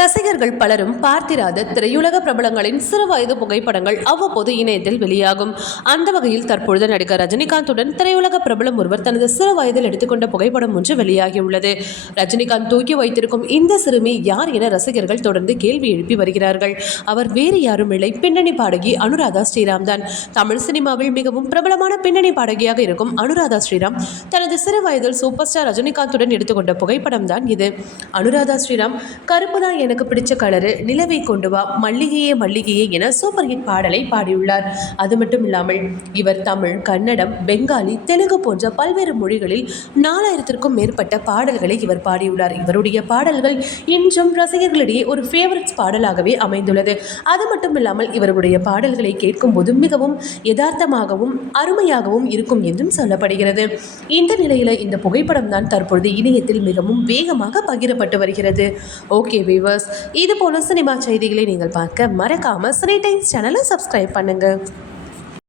ரசிகர்கள் பலரும் பார்த்திராத திரையுலக பிரபலங்களின் சிறு வயது புகைப்படங்கள் அவ்வப்போது இணையத்தில் வெளியாகும். அந்த வகையில் தற்பொழுது நடிகர் ரஜினிகாந்துடன் திரையுலக பிரபலம் ஒருவர் தனது சிறு வயதில் எடுத்துக்கொண்ட புகைப்படம் ஒன்று வெளியாகியுள்ளது. ரஜினிகாந்த் தூக்கி வைத்திருக்கும் இந்த சிறுமி யார் என ரசிகர்கள் தொடர்ந்து கேள்வி எழுப்பி வருகிறார்கள். அவர் வேறு யாரும் இல்லை, பின்னணி பாடகி அனுராதா ஸ்ரீராம் தான். தமிழ் சினிமாவில் மிகவும் பிரபலமான பின்னணி பாடகியாக இருக்கும் அனுராதா ஸ்ரீராம் தனது சிறு வயதில் சூப்பர் ஸ்டார் ரஜினிகாந்துடன் எடுத்துக்கொண்ட புகைப்படம் தான் இது. அனுராதா ஸ்ரீராம் கருப்பு தான் எனக்கு பிடிச்ச கலரு, நிலவை கொண்டு வா, மல்லிகையே மல்லிகையே என சூப்பர் ஹிட் பாடலை பாடியுள்ளார். அது மட்டும் இல்லாமல் இவர் தமிழ், கன்னடம், பெங்காலி, தெலுங்கு போன்ற பல்வேறு மொழிகளில் 4000த்திற்கும் மேற்பட்ட பாடல்களை இவர் பாடியுள்ளார். இவருடைய பாடல்கள் இன்றும் ரசிகர்களிடையே ஒரு ஃபேவரட்ஸ் பாடலாகவே அமைந்துள்ளது. அது மட்டும் இல்லாமல் இவருடைய பாடல்களை கேட்கும் போது மிகவும் யதார்த்தமாகவும் அருமையாகவும் இருக்கும் என்றும் சொல்லப்படுகிறது. இந்த நிலையில் இந்த புகைப்படம் தான் தற்பொழுது இணையத்தில் மிகவும் வேகமாக பகிரப்பட்டு வருகிறது. ஓகே வியூவர்ஸ், இது போல சினிமா செய்திகளை நீங்கள் பார்க்க மறக்காம சினி டைம்ஸ் சேனலை சப்ஸ்கிரைப் பண்ணுங்க.